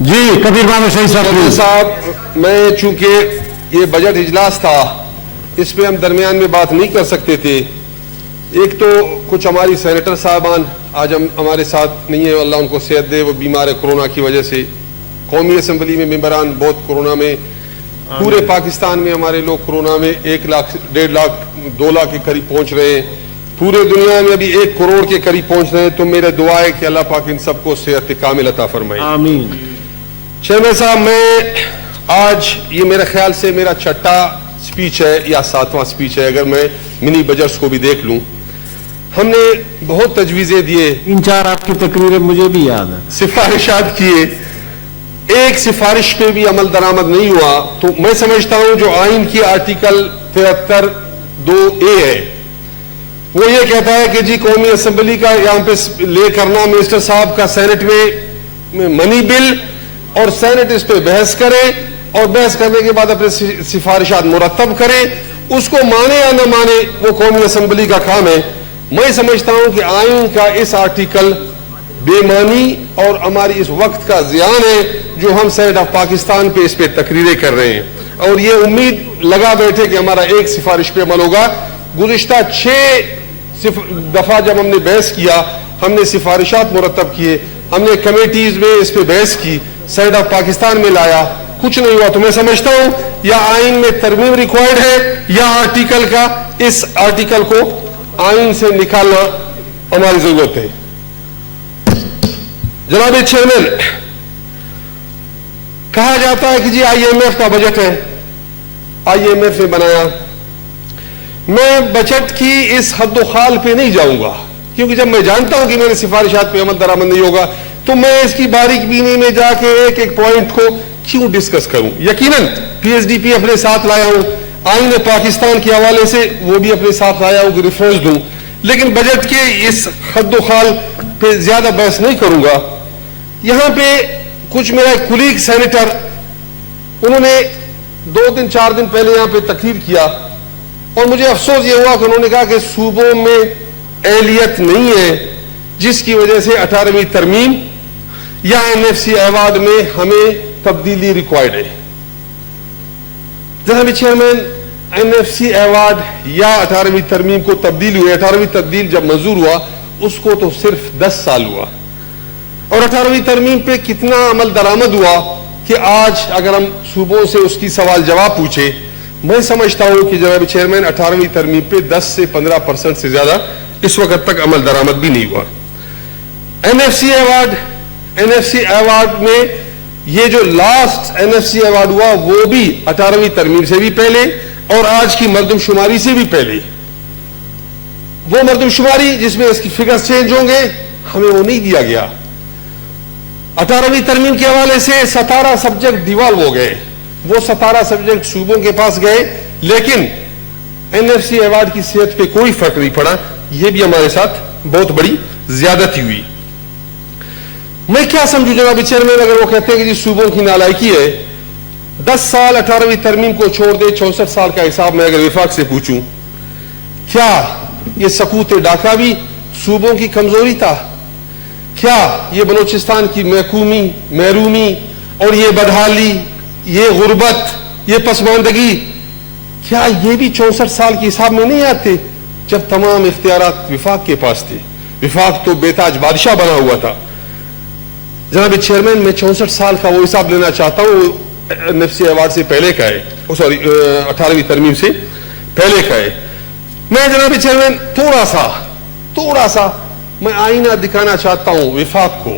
جی کبیر محمد شہید صاحب میں چونکہ یہ بجٹ اجلاس تھا اس پہ ہم درمیان میں بات نہیں کر سکتے تھے. ایک تو کچھ ہماری سینیٹر صاحبان آج ہمارے ساتھ نہیں ہیں, اللہ ان کو صحت دے, وہ بیمار ہے کورونا کی وجہ سے. قومی اسمبلی میں ممبران بہت کورونا میں, پورے پاکستان میں ہمارے لوگ کورونا میں 1 لاکھ 1.5 لاکھ 2 لاکھ کے قریب پہنچ رہے ہیں, پورے دنیا میں ابھی 1 کروڑ کے قریب پہنچ رہے ہیں. تو میرا دعا ہے کہ اللہ پاک ان سب کو صحت کامل عطا فرمائے. آمین. چیئرمین صاحب, میں آج یہ میرے خیال سے میرا 6واں سپیچ ہے یا 7واں سپیچ ہے, اگر میں منی بجٹس کو بھی دیکھ لوں. ہم نے بہت تجویزیں دیے, 3-4 آپ کی تقریریں مجھے بھی یاد ہیں, سفارشات کیے, ایک سفارش پہ بھی عمل درآمد نہیں ہوا. تو میں سمجھتا ہوں جو آئین کی آرٹیکل 73(2)A ہے وہ یہ کہتا ہے کہ جی قومی اسمبلی کا یہاں پہ لے کرنا منسٹر صاحب کا سینٹ میں منی بل, اور سینٹ اس پہ بحث کرے اور بحث کرنے کے بعد اپنے سفارشات مرتب کرے. اس کو مانے یا نہ مانے وہ قومی اسمبلی کا کام ہے. میں سمجھتا ہوں کہ آئین کا اس آرٹیکل بے معنی اور ہماری اس وقت کا زیان ہے جو ہم سینٹ آف پاکستان پہ اس پہ تقریریں کر رہے ہیں, اور یہ امید لگا بیٹھے کہ ہمارا ایک سفارش پہ عمل ہوگا. گزشتہ 6 دفعہ جب ہم نے بحث کیا, ہم نے سفارشات مرتب کیے, ہم نے کمیٹیز میں اس پہ بحث کی, سینٹ آف پاکستان میں لایا, کچھ نہیں ہوا. تو میں سمجھتا ہوں یا آئین میں ترمیم ریکوائرڈ ہے یا آرٹیکل کا اس آرٹیکل کو آئین سے نکالنا ہماری ضرورت ہے. جناب چیئرمین, کہا جاتا ہے کہ جی IMF کا بجٹ ہے, IMF نے بنایا. میں بجٹ کی اس حد و خال پہ نہیں جاؤں گا, کیونکہ جب میں جانتا ہوں کہ میرے سفارشات پہ عمل درآمد نہیں ہوگا تو میں اس کی باریک بینی میں جا کے ایک ایک پوائنٹ کو کیوں ڈسکس کروں. یقیناً PSDP اپنے ساتھ لایا ہوں, آئین پاکستان کے حوالے سے وہ بھی اپنے ساتھ لایا ہوں کہ ریفرنس دوں, لیکن بجٹ کے اس حد و خال پہ زیادہ بحث نہیں کروں گا. یہاں پہ کچھ میرا کولیگ سینیٹر, انہوں نے 2-4 دن پہلے یہاں پہ تقریر کیا, اور مجھے افسوس یہ ہوا کہ انہوں نے کہا کہ صوبوں میں اہلیت نہیں ہے جس کی وجہ سے 18ویں ترمیم یا NFC ایوارڈ میں ہمیں تبدیلی ریکوائرڈ ہے. جناب چیئرمین, NFC ایوارڈ یا 18ویں ترمیم کو تبدیل ہوئے, 18ویں تبدیل جب منظور ہوا اس کو تو صرف 10 سال ہوا, اور 18ویں ترمیم پہ کتنا عمل درآمد ہوا کہ آج اگر ہم صوبوں سے اس کی سوال جواب پوچھے, میں سمجھتا ہوں کہ جناب چیئرمین 18ویں ترمیم پہ 10 سے 15% سے زیادہ اس وقت تک عمل درآمد بھی نہیں ہوا. NFC ایوارڈ میں یہ جو لاسٹ NFC ایوارڈ ہوا وہ بھی 18ویں ترمیم سے بھی پہلے اور آج کی مردم شماری سے بھی پہلے. وہ مردم شماری جس میں اس کی فگرز چینج ہوں گے, ہمیں وہ نہیں دیا گیا. 18ویں ترمیم کے حوالے سے 17 سبجیکٹ ڈیوالو ہو گئے, وہ 17 سبجیکٹ صوبوں کے پاس گئے, لیکن NFC ایوارڈ کی صحت پہ کوئی فرق نہیں پڑا. یہ بھی ہمارے ساتھ بہت بڑی زیادتی ہوئی. میں کیا سمجھوں جناب چیئرمین, اگر وہ کہتے ہیں کہ جی صوبوں کی نالائکی ہے, 10 سال 18ویں ترمیم کو چھوڑ دے, 64 سال کا حساب میں اگر وفاق سے پوچھوں, کیا یہ سقوط ڈاکہ بھی صوبوں کی کمزوری تھا؟ کیا یہ بلوچستان کی محرومی اور یہ بدحالی, یہ غربت, یہ پسماندگی, کیا یہ بھی 64 سال کے حساب میں نہیں آتے جب تمام اختیارات وفاق کے پاس تھے؟ وفاق تو بیتاج بادشاہ بنا ہوا تھا. جناب چیئرمین, میں 64 سال کا وہ حساب لینا چاہتا ہوں, NFC ایوارڈ سے پہلے کا ہے, 18ویں ترمیم سے پہلے کا ہے. میں جناب چیئرمین تھوڑا سا میں آئینہ دکھانا چاہتا ہوں وفاق کو.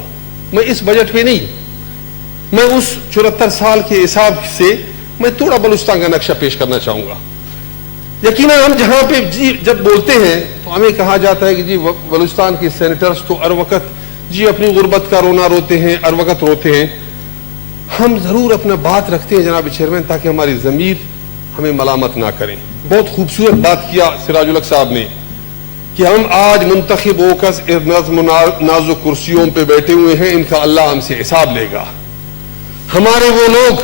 میں اس بجٹ پہ نہیں, میں اس 74 سال کے حساب سے میں تھوڑا بلوچستان کا نقشہ پیش کرنا چاہوں گا. یقیناً ہم جہاں پہ جی جب بولتے ہیں تو ہمیں کہا جاتا ہے کہ جی بلوچستان کے سینیٹرز تو ہر وقت جی اپنی غربت کا رونا روتے ہیں, ہر وقت روتے ہیں. ہم ضرور اپنا بات رکھتے ہیں جناب چیئرمین تاکہ ہماری ضمیر ہمیں ملامت نہ کریں. بہت خوبصورت بات کیا سراج الحق صاحب نے کہ ہم آج منتخب ہو کر نظم نازک کرسیوں پہ بیٹھے ہوئے ہیں, ان کا اللہ ہم سے حساب لے گا. ہمارے وہ لوگ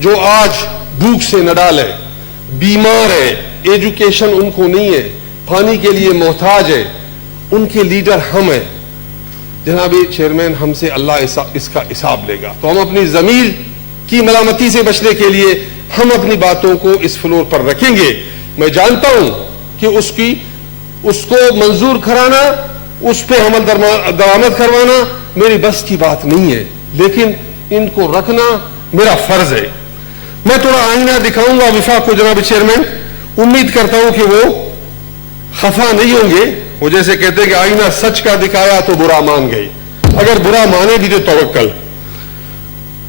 جو آج بھوک سے نڈال ہے, بیمار ہے, ایجوکیشن ان کو نہیں ہے, پانی کے لیے محتاج ہے, ان کے لیڈر ہم ہیں. جناب چیئرمین ہم سے اللہ اس کا حساب لے گا، تو ہم اپنی ضمیر کی ملامتی سے بچنے کے لیے ہم اپنی باتوں کو اس فلور پر رکھیں گے۔ میں جانتا ہوں کہ اس کو منظور کرانا، اس پہ عمل درآمد کروانا میری بس کی بات نہیں ہے، لیکن ان کو رکھنا میرا فرض ہے۔ میں تھوڑا آئینہ دکھاؤں گا وفاق کو جناب چیئرمین، امید کرتا ہوں کہ وہ خفا نہیں ہوں گے۔ وہ جیسے کہتے ہیں کہ آئینہ سچ کا دکھایا تو برا مان گئے، اگر برا مانے بھی تو توکل۔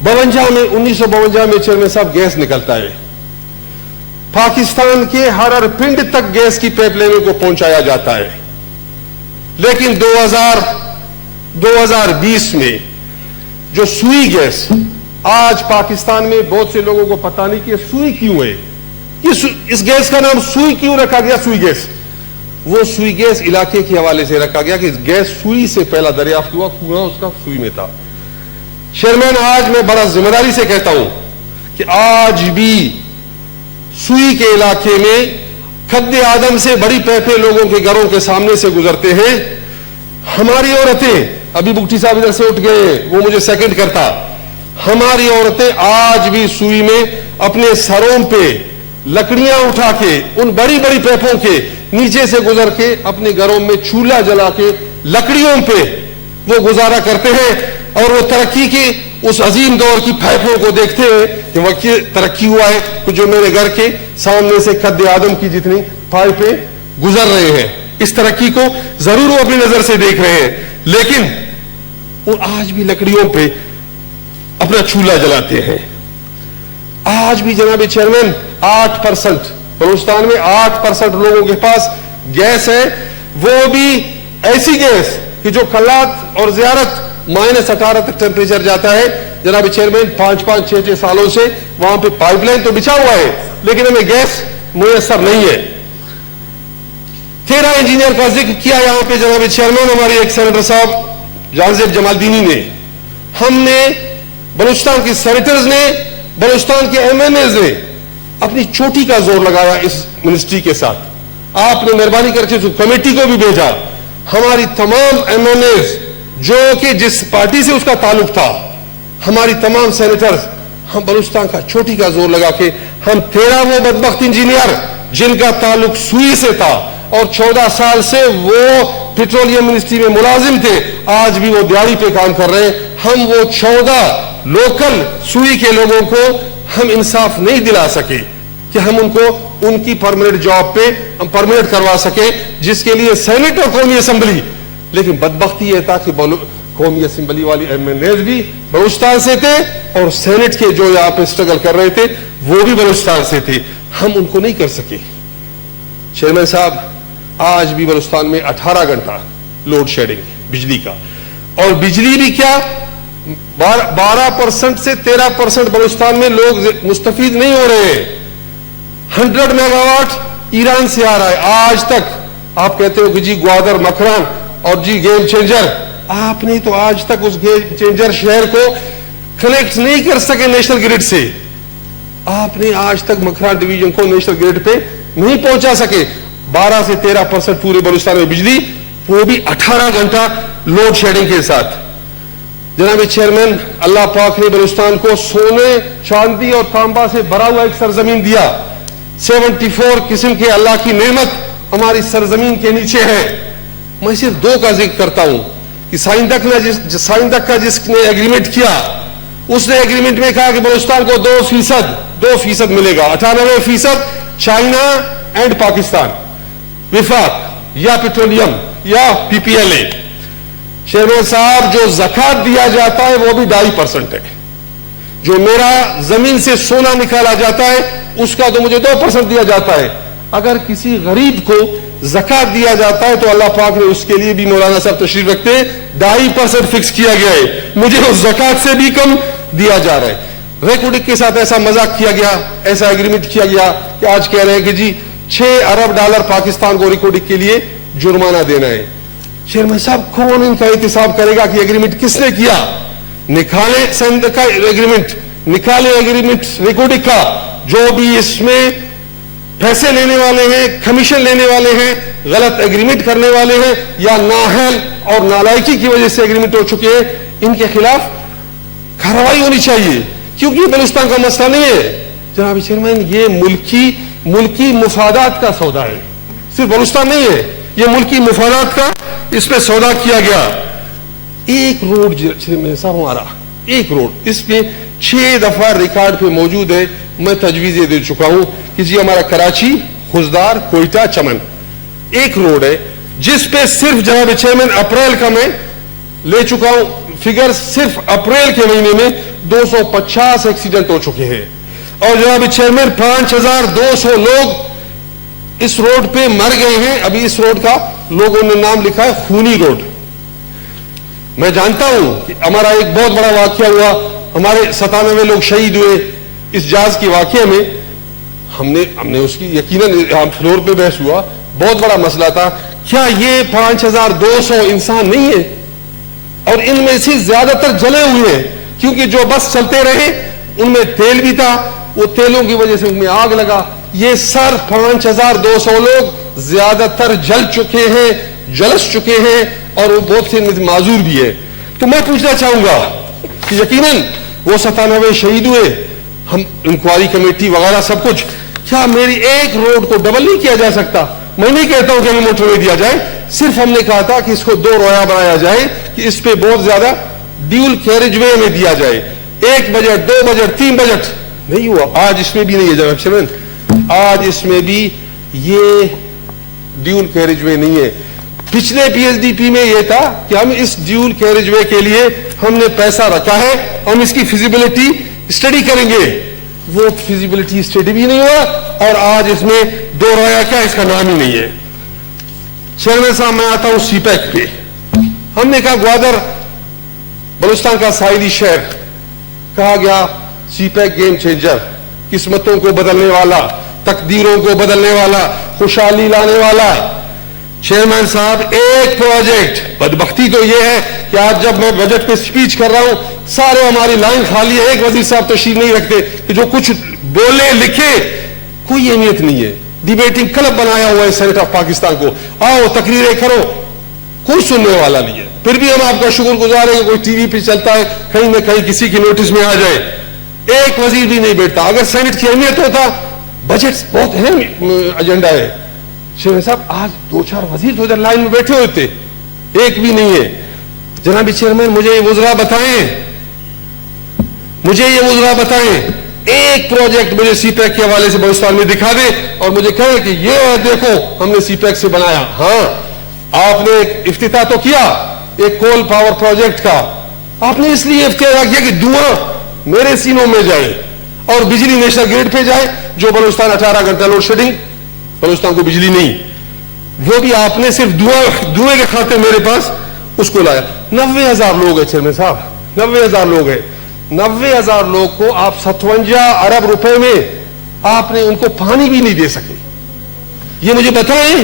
1952 میں چیئرمین صاحب گیس نکلتا ہے، پاکستان کے ہر پنڈ تک گیس کی پائپ لائنوں کو پہنچایا جاتا ہے، لیکن 2020 میں جو سوئی گیس، آج پاکستان میں بہت سے لوگوں کو پتا نہیں کہ سوئی کیوں ہے، اس گیس کا نام سوئی کیوں رکھا گیا؟ سوئی گیس، وہ سوئی گیس علاقے کے حوالے سے رکھا گیا کہ گیس سوئی سے پہلا دریافت ہوا، کنواں اس کا سوئی میں تھا۔ چیئرمین آج میں بڑا ذمہ داری سے کہتا ہوں کہ آج بھی سوئی کے علاقے میں خد آدم سے بڑی پیپیں لوگوں کے گھروں کے سامنے سے گزرتے ہیں۔ ہماری عورتیں، ابھی بگٹی صاحب ادھر سے اٹھ گئے، وہ مجھے سیکنڈ کرتا، ہماری عورتیں آج بھی سوئی میں اپنے سروں پہ لکڑیاں اٹھا کے ان بڑی بڑی پیپوں کے نیچے سے گزر کے اپنے گھروں میں چولہا جلا کے لکڑیوں پہ وہ گزارا کرتے ہیں، اور وہ ترقی کی اس عظیم دور کی پائپوں کو دیکھتے ہیں کہ واقعی ترقی ہوا ہے، جو میرے گھر کے سامنے سے خد آدم کی جتنی پائپیں گزر رہے ہیں، اس ترقی کو ضرور وہ اپنی نظر سے دیکھ رہے ہیں، لیکن وہ آج بھی لکڑیوں پہ اپنا چولہا جلاتے ہیں۔ آج بھی جناب چیئرمین 8% بلوچستان میں 8% لوگوں کے پاس گیس ہے، وہ بھی ایسی گیس کہ جو کلات اور زیارت -18 تک ٹیمپریچر جاتا ہے۔ جناب چیئرمین 5-5 6-6 سالوں سے وہاں پہ پائپ لائن تو بچھا ہوا ہے، لیکن ہمیں گیس میسر نہیں ہے۔ 13 انجینئر کا ذکر کیا یہاں پہ جناب چیئرمین، ہمارے ایک سینیٹر صاحب جان زیب جمال دینی نے، ہم نے بلوچستان کے سینیٹرز نے، بلوچستان کے ایم این ایز نے اپنی چوٹی کا زور لگایا اس منسٹری کے ساتھ۔ آپ نے مہربانی کر کے کمیٹی کو بھی بھیجا، ہماری تمام ایم این ایز جو کہ جس پارٹی سے اس کا تعلق تھا، ہماری تمام سینیٹرز، ہم بلوچستان کا چوٹی کا زور لگا کے ہم 13 وہ بدبخت انجینئر جن کا تعلق سوئی سے تھا اور 14 سال سے وہ پیٹرولیم منسٹری میں ملازم تھے، آج بھی وہ دیہڑی پہ کام کر رہے ہیں، ہم وہ 14 لوکل سوئی کے لوگوں کو ہم انصاف نہیں دلا سکے کہ ہم ان کو ان کی پرماننٹ جاب پہ ہم پرماننٹ کروا سکے، جس کے لیے سینٹ اور قومی اسمبلی، لیکن بدبختی یہ تھا کہ قومی اسمبلی والی ایم این ایز بھی بلوچستان سے تھے اور سینٹ کے جو یہاں پہ اسٹرگل کر رہے تھے وہ بھی بلوچستان سے تھے، ہم ان کو نہیں کر سکے۔ چیئرمین صاحب، آج بھی بلوچستان میں 18 گھنٹہ لوڈ شیڈنگ بجلی کا، اور بجلی بھی کیا 12% سے 13% بلوچستان میں لوگ مستفید نہیں ہو رہے ہیں۔ 100 میگا واٹ ایران سے آ رہا ہے، آج تک آپ کہتے ہو کہ جی گوادر مکران اور جی گیم چینجر، آپ نے تو آج تک اس گیم چینجر شہر کو کنیکٹ نہیں کر سکے نیشنل گریڈ سے، آپ نے آج تک مکران ڈویژن کو نیشنل گریڈ پہ نہیں پہنچا سکے۔ 12 سے 13% پورے بلوچستان میں بجلی، وہ بھی 18 گھنٹہ لوڈ شیڈنگ کے ساتھ۔ جناب چیئرمین، اللہ پاک نے بلوچستان کو سونے، چاندی اور تانبا سے بھرا ہوا ایک سرزمین دیا۔ 74 قسم کے اللہ کی نعمت ہماری سرزمین کے نیچے ہے۔ میں صرف 2 کا ذکر کرتا ہوں کہ سائندک کا جس نے ایگریمنٹ کیا، اس نے ایگریمنٹ میں کہا کہ بلوچستان کو 2% ملے گا، 98% چائنا اینڈ پاکستان، وفاق یا پیٹرولیم یا پی پی ایل اے۔ چیئرمین صاحب، جو زکوٰۃ دیا جاتا ہے وہ بھی 2.5% ہے، جو میرا زمین سے سونا نکالا جاتا ہے اس کا تو مجھے 2% دیا جاتا ہے۔ اگر کسی غریب کو زکوٰۃ دیا جاتا ہے تو اللہ پاک نے اس کے لیے بھی، مولانا صاحب تشریف رکھتے ہیں، 2.5% فکس کیا گیا ہے، مجھے اس زکوٰۃ سے بھی کم دیا جا رہا ہے۔ ریکوڈک کے ساتھ ایسا مذاق کیا گیا، ایسا ایگریمنٹ کیا گیا کہ آج کہہ رہے ہیں کہ جی $6 ارب پاکستان کو ریکوڈک کے لیے جرمانہ دینا ہے۔ چیئرمین صاحب، کون ان کا احتساب کرے گا کہ ایگریمنٹ کس نے کیا؟ نکالے سندھ کا ایگریمنٹ، نکالے ایگریمنٹ ریکوڈک کا، جو بھی اس میں پیسے لینے والے ہیں، کمیشن لینے والے ہیں، غلط ایگریمنٹ کرنے والے ہیں یا نااہل اور نالائکی کی وجہ سے ایگریمنٹ ہو چکے ہیں, ان کے خلاف کارروائی ہونی چاہیے, کیونکہ یہ بلوچستان کا مسئلہ نہیں ہے جناب چیئرمین, یہ ملکی مفادات کا سودا ہے, صرف بلوچستان نہیں ہے, یہ ملکی مفادات کا اس پہ سودا کیا گیا. ایک روڈ چیئرمین صاحب ہمارا, ایک روڈ اس پہ 6 دفعہ ریکارڈ پہ موجود ہے, میں تجویزیں دے چکا ہوں کہ جی ہمارا کراچی, خوزدار, کوئٹہ, چمن ایک روڈ ہے جس پہ صرف جناب چیئرمین اپریل کا میں لے چکا ہوں فگر, صرف اپریل کے مہینے میں 250 ایکسیڈنٹ ہو چکے ہیں, اور جناب چیئرمین 5200 لوگ اس روڈ پہ مر گئے ہیں. ابھی اس روڈ کا لوگوں نے نام لکھا ہے خونی روڈ. میں جانتا ہوں کہ ہمارا ایک بہت بڑا واقعہ ہوا, ہمارے 97 لوگ شہید ہوئے اس جہاز کے واقعے میں. ہم نے اس کی یقیناً فلور پہ بحث ہوا, بہت بڑا مسئلہ تھا, کیا یہ 5200 انسان نہیں ہے؟ اور ان میں سے زیادہ تر جلے ہوئے ہیں, کیونکہ جو بس چلتے رہے ان میں تیل بھی تھا, وہ تیلوں کی وجہ سے ان میں آگ لگا. یہ سر 5200 لوگ زیادہ تر جل چکے ہیں, جلس چکے ہیں, اور وہ بہت سے معذور بھی ہے. تو میں پوچھنا چاہوں گا کہ یقیناً وہ 97 شہید ہوئے, ہم انکوائری کمیٹی وغیرہ سب کچھ, کیا میری ایک روڈ کو ڈبل نہیں کیا جا سکتا؟ میں نہیں کہتا ہوں کہ ہمیں موٹر وے دیا جائے, صرف ہم نے کہا تھا کہ اس کو 2 رویا بنایا جائے, کہ اس پہ بہت زیادہ ڈیول کیریج وے میں دیا جائے. 1 بجٹ 2 بجٹ 3 بجٹ نہیں ہوا, آج اس میں بھی نہیں ہے جناب چیئرمین, آج اس میں بھی یہ ڈیول کیریج وے نہیں ہے. پچھلے پی ایس ڈی پی میں یہ تھا کہ ہم اس ڈیول کیریج وے کے لیے ہم نے پیسہ رکھا ہے, ہم اس کی فیزیبلٹی اسٹڈی کریں گے. وہ فیزیبلٹی اسٹڈی بھی نہیں ہوا, اور آج اس میں 2 رویا کیا اس کا نام ہی نہیں ہے. چیئرمین صاحب میں آتا ہوں سی پیک پہ. ہم نے کہا گوادر بلوچستان کا ساحلی شہر, کہا گیا سی پیک گیم چینجر, قسمتوں کو بدلنے والا, تقدیروں کو بدلنے والا, خوشحالی لانے والا. چیئرمین صاحب ایک پروجیکٹ, بدبختی تو یہ ہے کہ آج جب میں بجٹ پہ سپیچ کر رہا ہوں سارے ہماری لائن خالی ہے, ایک وزیر صاحب تشریف نہیں رکھتے کہ جو کچھ بولے لکھے کوئی اہمیت نہیں ہے. ڈیبیٹنگ کلب بنایا ہوا ہے سینٹ آف پاکستان کو, آؤ تقریریں کرو, کوئی سننے والا نہیں ہے. پھر بھی ہم آپ کا شکر گزار ہیں کہ کوئی ٹی وی پہ چلتا ہے, کہیں نہ کہیں کسی کی نوٹس میں آ جائے. ایک وزیر بھی نہیں بیٹھتا. اگر سینٹ کی اہمیت ہوتا, بجٹ بہت اہم ایجنڈا ہے. چیئرمین صاحب آج 2-4 وزیر تو ادھر لائن میں بیٹھے ہوئے تھے, ایک بھی نہیں ہے. جناب چیئرمین مجھے یہ وزراء بتائیں, ایک پروجیکٹ مجھے سی پیک کے حوالے سے بلوچستان میں دکھا دے اور مجھے کہے کہ یہ دیکھو ہم نے سی پیک سے بنایا. ہاں آپ نے ایک افتتاح تو کیا ایک کول پاور پروجیکٹ کا, آپ نے اس لیے افتتاح کیا کہ دھواں میرے سینوں میں جائے اور بجلی نیشنل گریڈ پہ جائے. جو بلوچستان 18 گھنٹہ لوڈ شیڈنگ, بلوچستان کو بجلی نہیں, وہ بھی آپ نے صرف دھوئے کے خاطر میرے پاس اس کو لایا. 90,000 لوگ ہیں چیئرمین صاحب, 90,000 لوگ ہیں. 90,000 لوگ کو آپ 57 ارب روپے میں آپ نے ان کو پانی بھی نہیں دے سکے. یہ مجھے بتائیں,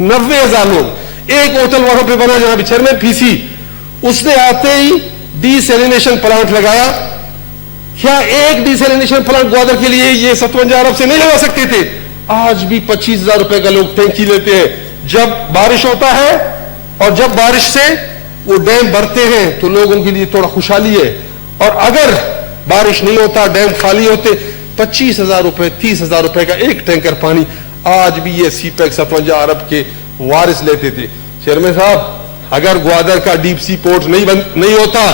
90,000 لوگ. ایک ہوٹل وہاں پہ بنا جناب چیئرمین پی سی, اس نے آتے ہی ڈی سیلینیشن پلانٹ لگایا. کیا ایک ڈی سیلینیشن پلانٹ گوادر کے لیے یہ 57 ارب سے نہیں لگا سکتے تھے؟ آج بھی 25,000 روپے کا لوگ ٹینکی لیتے ہیں. جب بارش ہوتا ہے اور جب بارش سے وہ ڈیم بھرتے ہیں تو لوگوں کے لیے تھوڑا خوشحالی ہے, اور اگر بارش نہیں ہوتا ڈیم خالی ہوتے 25,000 روپے 30,000 روپے کا ایک ٹینکر پانی آج بھی یہ سی پیک 57 ارب کے وارث لیتے تھے. چیئرمین صاحب اگر گوادر کا ڈیپ سی پورٹ نہیں ہوتا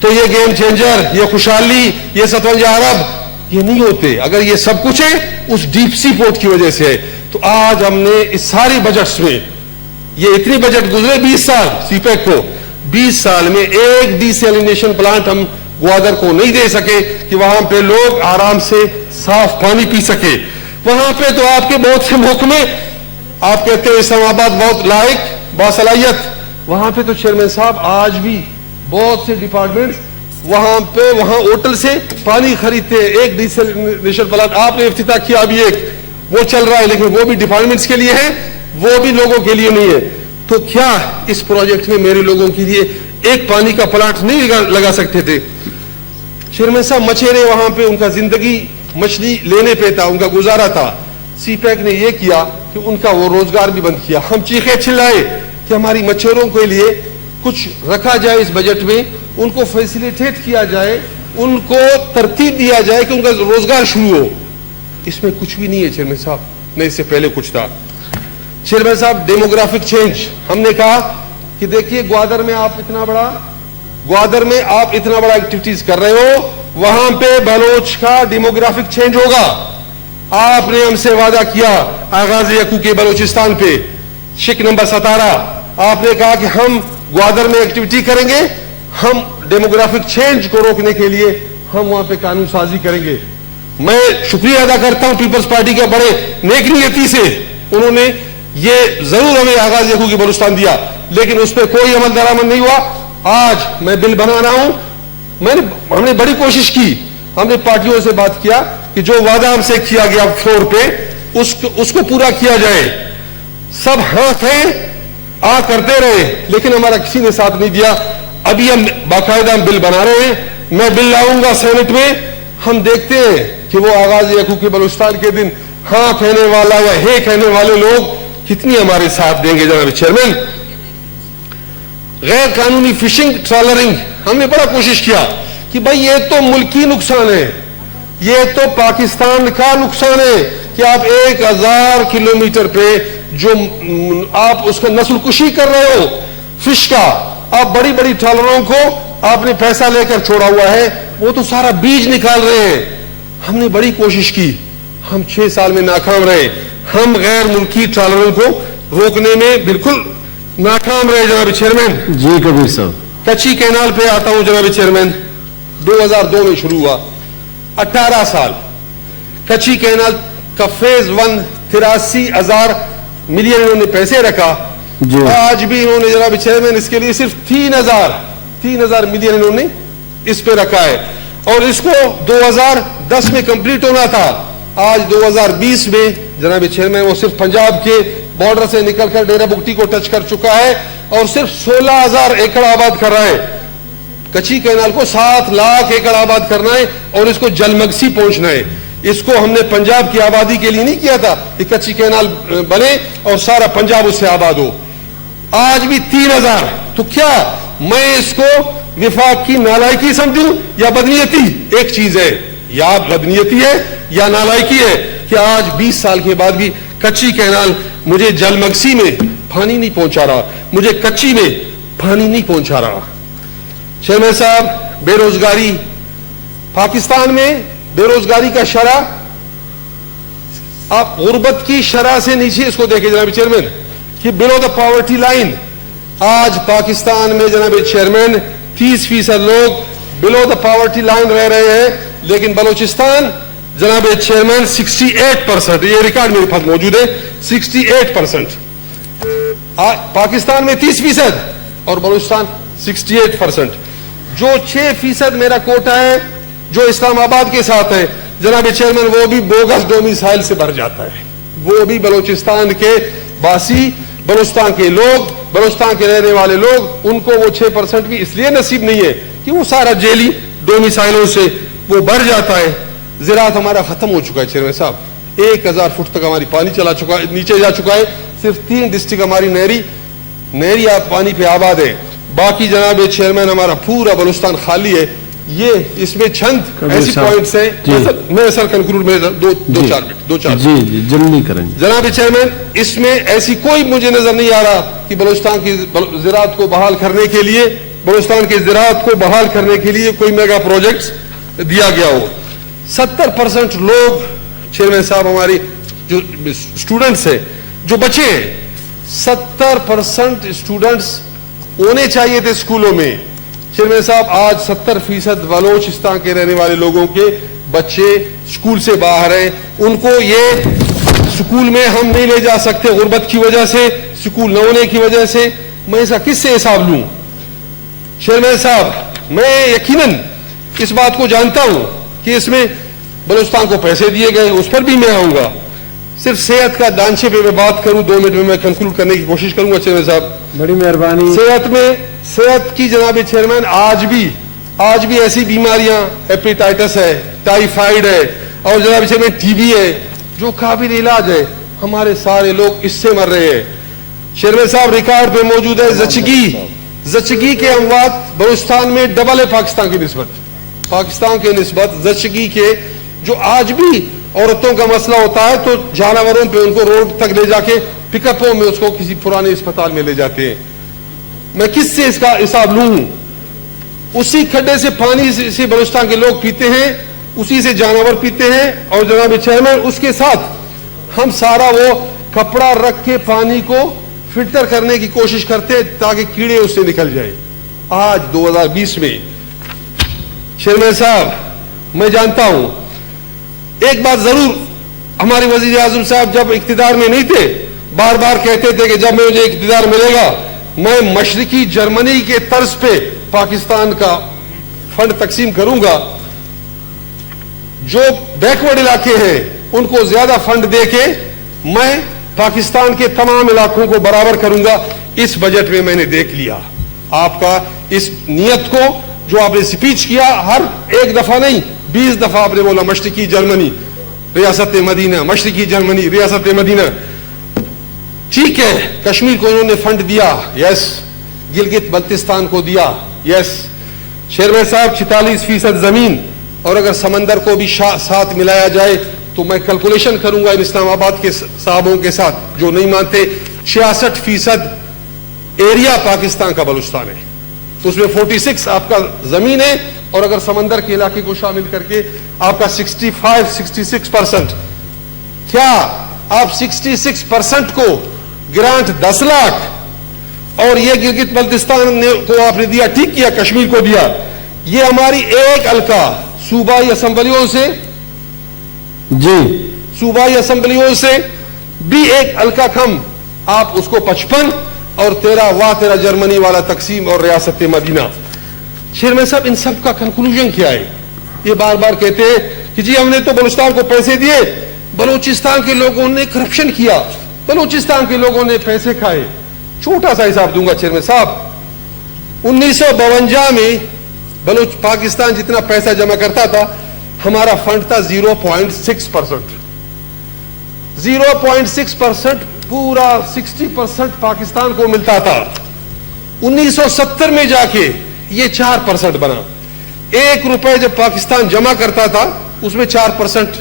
تو یہ گیم چینجر, یہ خوشحالی, یہ 57 ارب یہ نہیں ہوتے. اگر یہ سب کچھ ہے اس ڈیپ سی پورٹ کی وجہ سے ہے. تو آج ہم نے اس ساری بجٹس میں یہ اتنی بجٹ گزرے 20 سال سی پیک کو, 20 سال میں ایک ڈی سیلینیشن پلانٹ ہم گوادر کو نہیں دے سکے کہ وہاں پہ لوگ آرام سے صاف پانی پی سکے. وہاں پہ تو آپ کے بہت سے محکمے, آپ کہتے ہیں اسلام آباد بہت لائق باصلاحیت, وہاں پہ تو چیئرمین صاحب آج بھی بہت سے ڈپارٹمنٹ وہاں ہوٹل سے پانی خریدتے ہیں. ایک ڈی سیلینیشن پلانٹ آپ نے افتتاح کیا, ابھی ایک وہ چل رہا ہے, لیکن وہ بھی ڈپارٹمنٹس کے لیے ہے, وہ بھی لوگوں کے لیے نہیں ہے. تو کیا اس پروجیکٹ میں میرے لوگوں کے لیے ایک پانی کا پلانٹ نہیں لگا سکتے تھے؟ چیئرمین صاحب مچھیرے وہاں پہ ان کا زندگی مچھلی لینے پہ تھا, ان کا گزارا تھا. سی پیک نے یہ کیا کہ ان کا وہ روزگار بھی بند کیا. ہم چیخے چلائے کہ ہماری مچھروں کے لیے کچھ رکھا جائے اس بجٹ میں, ان کو فیسیلیٹیٹ کیا جائے, ان کو ترتیب دیا جائے کہ ان کا روزگار شروع ہو. اس میں کچھ بھی نہیں ہے چیئرمین صاحب, نہیں اس سے پہلے کچھ تھا. چیئرمین صاحب ڈیموگرافک چینج, ہم نے کہا کہ دیکھیے گوادر میں آپ اتنا بڑا ایکٹیویٹیز کر رہے ہو, وہاں پہ بلوچ کا ڈیموگرافک چینج ہوگا. آپ نے ہم سے وعدہ کیا آغاز یکو کے بلوچستان پہ شک نمبر 17, آپ نے کہا کہ ہم گوادر میں ایکٹیویٹی کریں گے, ہم ڈیموگرافک چینج کو روکنے کے لیے ہم وہاں پہ قانون سازی کریں گے. میں شکریہ ادا کرتا ہوں پیپلز پارٹی کے بڑے نیک نیتی سے, انہوں نے یہ ضرور ہمیں آغاز یکو کی بلوچستان دیا, لیکن اس پہ کوئی عمل درآمد نہیں ہوا. آج میں بل بنا رہا ہوں, ہم نے بڑی کوشش کی, ہم نے پارٹیوں سے بات کیا کہ جو وعدہ ہم سے کیا گیا فلور پہ اس کو پورا کیا جائے. سب ہاتھ ہیں آ کرتے رہے, لیکن ہمارا کسی نے ساتھ نہیں دیا. ابھی ہم باقاعدہ بل بنا رہے ہیں, میں بل لاؤں گا سینٹ میں, ہم دیکھتے ہیں کہ وہ آغاز یکو کے بلوچستان کے دن ہاں کہنے والا یا ہے کہنے والے لوگ کتنی ہمارے ساتھ دیں گے. جناب چیئرمین, غیر قانونی فشنگ ٹرالرنگ, ہم نے بڑا کوشش کیا کہ بھائی یہ تو ملکی نقصان ہے, یہ تو پاکستان کا نقصان ہے کہ آپ 1000 کلومیٹر پہ جو آپ اس کا نسل کشی کر رہے ہو فش کا, آپ بڑی بڑی ٹرالروں کو آپ نے پیسہ لے کر چھوڑا ہوا ہے, وہ تو سارا بیج نکال رہے ہیں. ہم نے بڑی کوشش کی, ہم 6 سال میں ناکام رہے, ہم غیر ملکی ٹرالروں کو روکنے میں بالکل ناکام رہے. جناب چیئرمین جی کبیر صاحب, کچی کینال پہ آتا ہوں. جناب چیئرمین 2002 میں شروع ہوا, 18 سال کچی کینال کا فیز 1 83,000 ملین انہوں نے پیسے رکھا. آج بھی انہوں نے جناب چیئرمین اس کے لیے صرف 3,000 ملین انہوں نے اس پہ رکھا ہے, اور اس کو 2010 میں کمپلیٹ ہونا تھا. آج 2020 میں جناب چیئرمین وہ صرف پنجاب کے بارڈر سے نکل کر ڈیرہ بگٹی کو ٹچ کر چکا ہے, اور صرف 16,000 ایکڑ آباد کر رہا ہے. کچی کینال کو 7 لاکھ ایکڑ آباد کرنا ہے, اور اس کو جلمگسی پہنچنا ہے. اس کو ہم نے پنجاب کی آبادی کے لیے نہیں کیا تھا کہ کچی کینال بنے اور سارا پنجاب اس سے آباد ہو. آج بھی 3,000. تو کیا میں اس کو وفاق کی نالائکی سمجھوں یا بدنیتی؟ ایک چیز ہے, یا بدنیتی ہے یا نالائکی ہے کہ آج 20 سال کے بعد بھی کچی کینال مجھے جلمگسی میں پانی نہیں پہنچا رہا, مجھے کچی میں پانی نہیں پہنچا رہا. چیئرمین صاحب, بے روزگاری, پاکستان میں بے روزگاری کا شرح, آپ غربت کی شرح سے نیچے اس کو دیکھیں جناب چیئرمین کہ بلو دا پاورٹی لائن. آج پاکستان میں جناب چیئرمین 30% لوگ بلو دا پاورٹی لائن رہ رہے ہیں, لیکن بلوچستان جناب چیئرمین 68%, یہ ریکارڈ میرے پاس موجود ہے, 68%. پاکستان میں 30% اور بلوچستان 68%. جو 6% میرا کوٹا ہے جو اسلام آباد کے ساتھ ہے جناب چیئرمین, وہ بھی بوگس ڈومیسائل سے بھر جاتا ہے. وہ بھی بلوچستان کے باسی, بلوچستان کے لوگ, بلوچستان کے رہنے والے لوگ, ان کو وہ 6% بھی اس لیے نصیب نہیں ہے کہ وہ سارا جیلی ڈومیسائلوں سے وہ بھر جاتا ہے. زراعت ہمارا ختم ہو چکا ہے چیئرمین صاحب, 1000 فٹ تک ہماری پانی چلا چکا ہے, نیچے جا چکا ہے. صرف 3 ڈسٹرکٹ ہماری نہری پانی پہ آباد ہے. باقی جناب چیئرمین ہمارا پورا بلوچستان خالی ہے. یہ اس میں چند ایسی پوائنٹس ہیں, میں سر کنکلوڈ میں 2-4 منٹ جی جلدی کریں. جناب چیئرمین, اس میں ایسی کوئی مجھے نظر نہیں آ رہا کہ بلوچستان کی زراعت کو بحال کرنے کے لیے, بلوچستان کی زراعت کو بحال کرنے کے لیے کوئی میگا پروجیکٹس دیا گیا ہو. 70% لوگ چیئرمین صاحب ہماری جو اسٹوڈنٹس ہیں, جو بچے ہیں, 70% اسٹوڈنٹس ہونے چاہیے تھے اسکولوں میں. چیئرمین صاحب آج 70% بلوچستان کے رہنے والے لوگوں کے بچے اسکول سے باہر ہیں. ان کو یہ اسکول میں ہم نہیں لے جا سکتے غربت کی وجہ سے, اسکول نہ ہونے کی وجہ سے. میں ایسا کس سے حساب لوں؟ چیئرمین صاحب میں یقیناً اس بات کو جانتا ہوں کہ اس میں بلوچستان کو پیسے دیے گئے, اس پر بھی میں آؤں گا. صرف صحت کا دانشے پہ میں بات کروں, 2 منٹ میں میں کنکلوڈ کرنے کی کوشش کروں گا. چیئرمین صاحب بڑی مہربانی. صحت کی جناب چیئرمین آج بھی ایسی بیماریاں, ہیپیٹائٹس ہے, ٹائیفائڈ ہے, اور جناب چیئرمین TB ہے, جو قابل علاج ہے. ہمارے سارے لوگ اس سے مر رہے ہیں. چیئرمین صاحب ریکارڈ پہ موجود ہے زچگی کے اموات بلوچستان میں ڈبل ہے پاکستان کی نسبت زچگی کے جو آج بھی عورتوں کا مسئلہ ہوتا ہے تو جانوروں پہ ان کو روڈ تک لے جا کے پک اپوں میں اس کو کسی پرانے اسپتال میں لے جاتے ہیں. میں کس سے اس کا حساب لوں؟ اسی کھڈے سے پانی سے بلوچستان کے لوگ پیتے ہیں, اسی سے جانور پیتے ہیں. اور جناب چیئرمین اس کے ساتھ ہم سارا وہ کپڑا رکھ کے پانی کو فلٹر کرنے کی کوشش کرتے ہیں تاکہ کیڑے اس سے نکل جائے. آج 2020 میں چیئرمین صاحب میں جانتا ہوں ایک بات ضرور, ہمارے وزیر اعظم صاحب جب اقتدار میں نہیں تھے بار بار کہتے تھے کہ جب مجھے اقتدار ملے گا میں مشرقی جرمنی کے طرز پہ پاکستان کا فنڈ تقسیم کروں گا, جو بیکورڈ علاقے ہیں ان کو زیادہ فنڈ دے کے میں پاکستان کے تمام علاقوں کو برابر کروں گا. اس بجٹ میں نے دیکھ لیا آپ کا اس نیت کو, جو آپ نے سپیچ کیا ہر ایک دفعہ نہیں 20 دفعہ آپ نے بولا مشرقی جرمنی ریاست مدینہ, مشرقی جرمنی ریاست مدینہ. ٹھیک ہے, کشمیر کو انہوں نے فنڈ دیا, یس. گلگت بلتستان کو دیا, یس. چیئرمین صاحب 46% زمین اور اگر سمندر کو بھی ساتھ ملایا جائے تو میں کیلکولیشن کروں گا ان اسلام آباد کے صاحبوں کے ساتھ جو نہیں مانتے, 66% ایریا پاکستان کا بلوچستان ہے, تو اس میں 46 آپ کا زمین ہے اور اگر سمندر کے علاقے کو شامل کر کے آپ کا 65-66%. کیا آپ 66% کو گرانٹ 10 لاکھ اور یہ گلگت بلتستان کو آپ نے دیا, ٹھیک کیا, کشمیر کو دیا, یہ ہماری ایک حلقہ صوبائی اسمبلیوں سے صوبائی اسمبلیوں سے بھی ایک حلقہ کم, آپ اس کو 55 اور 13 جرمنی والا تقسیم اور ریاست مدینہ. چیئرمین صاحب ان سب کا کنکلوژن کیا ہے؟ یہ بار بار کہتے ہیں کہ جی ہم نے تو بلوچستان کو پیسے دیے, بلوچستان کے لوگوں نے کرپشن کیا, بلوچستان کے لوگوں نے پیسے کھائے. چھوٹا سا حساب دوں گا چیئرمین صاحب, 1952 میں پاکستان جتنا پیسہ جمع کرتا تھا ہمارا فنڈ تھا 0.6%. 0.6%, پورا 60% پاکستان کو ملتا تھا. 1970 میں جا کے یہ 4% بنا. 1 روپے جب پاکستان جمع کرتا تھا اس میں 4%,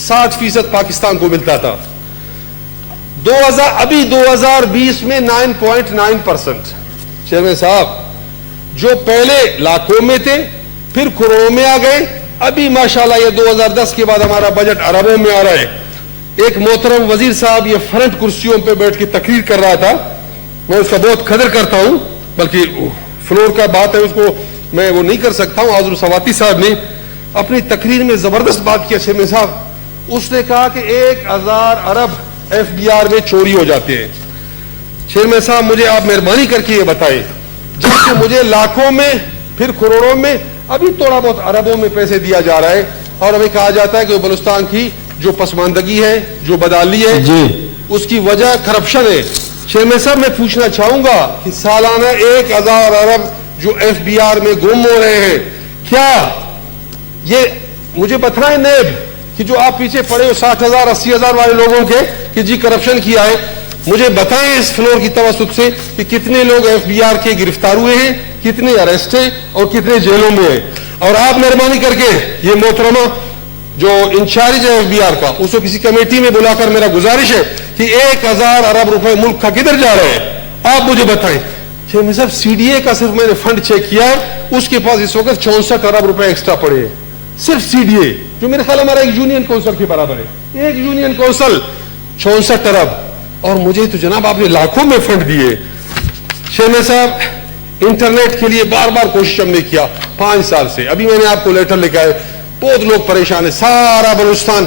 60% پاکستان کو ملتا تھا. ابھی 2020 میں 9.9%. چیئرمین صاحب جو پہلے لاکھوں میں تھے پھر کروڑوں میں آ گئے, ابھی ماشاءاللہ یہ 2010 کے بعد ہمارا بجٹ اربوں میں آ رہا ہے. ایک محترم وزیر صاحب یہ فرنٹ کرسیوں پہ بیٹھ کے تقریر کر رہا تھا, میں اس کا بہت قدر کرتا ہوں, بلکہ فلور کا بات ہے اس کو میں وہ نہیں کر سکتا ہوں. حضرت سواتی صاحب نے اپنی تقریر میں زبردست بات کیا چیئرمین صاحب. اس نے کہا کہ 1000 ارب FBR میں چوری ہو جاتے ہیں. چیئرمین صاحب مجھے آپ مہربانی کر کے یہ بتائیں, جب کہ مجھے لاکھوں میں پھر کروڑوں میں ابھی تھوڑا بہت اربوں میں پیسے دیا جا رہا ہے اور ہمیں کہا جاتا ہے کہ بلوچستان کی جو پسماندگی ہے, جو بدحالی ہے, اس کی وجہ کرپشن ہے. چیئرمین صاحب میں پوچھنا چاہوں گا کہ سالانہ 1000 ارب جو FBR میں گم ہو رہے ہیں, کیا یہ مجھے بتائیں نیب کہ جو آپ پیچھے پڑے ہو 60,000 80,000 والے لوگوں کے کہ جی کرپشن کیا ہے, مجھے بتائیں اس فلور کی توسط سے کہ کتنے لوگ FBR کے گرفتار ہوئے ہیں, کتنے اریسٹ ہیں اور کتنے جیلوں میں ہیں. اور آپ مہربانی کر کے یہ محترمہ جو انچارج ہے FBR کا, اس کو کسی کمیٹی میں بلا کر میرا گزارش ہے کہ 1000 ارب روپے ملک کا کدھر جا رہے ہیں, آپ مجھے بتائیں. چیئرمین صاحب CDA کا صرف میں نے فنڈ چیک کیا ہے, اس کے پاس اس وقت 64 ارب روپے ایکسٹرا پڑے ہیں, صرف CDA, جو میرے خیال ہمارا ایک یونین کونسل کے برابر ہے. ایک یونین کونسل 64 ارب, اور مجھے تو جناب آپ نے لاکھوں میں فنڈ دیے. چیئرمین صاحب انٹرنیٹ کے لیے بار بار کوشش ہم نے کیا 5 سال سے. ابھی میں نے آپ کو لیٹر لکھا ہے, بہت لوگ پریشان ہیں, سارا بلوچستان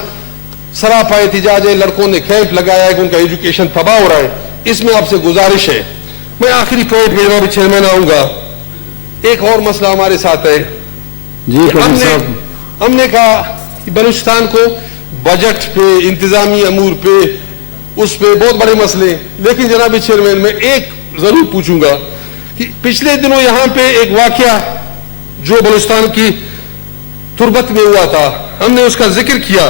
سراپا احتجاج ہے, لڑکوں نے کیمپ لگایا ہے کہ ان کا ایجوکیشن تباہ ہو رہا ہے. اس میں آپ سے گزارش ہے, میں آخری پوائنٹ پہ جناب چیئرمین آؤں گا. ایک اور مسئلہ ہمارے ساتھ ہے, ہم نے کہا کہ بلوچستان کو بجٹ پہ, انتظامی امور پہ, اس پہ بہت بڑے مسئلے, لیکن جناب چیئرمین میں ایک ضرور پوچھوں گا کہ پچھلے دنوں یہاں پہ ایک واقعہ جو بلوچستان کی تربت میں ہوا تھا, ہم نے اس کا ذکر کیا.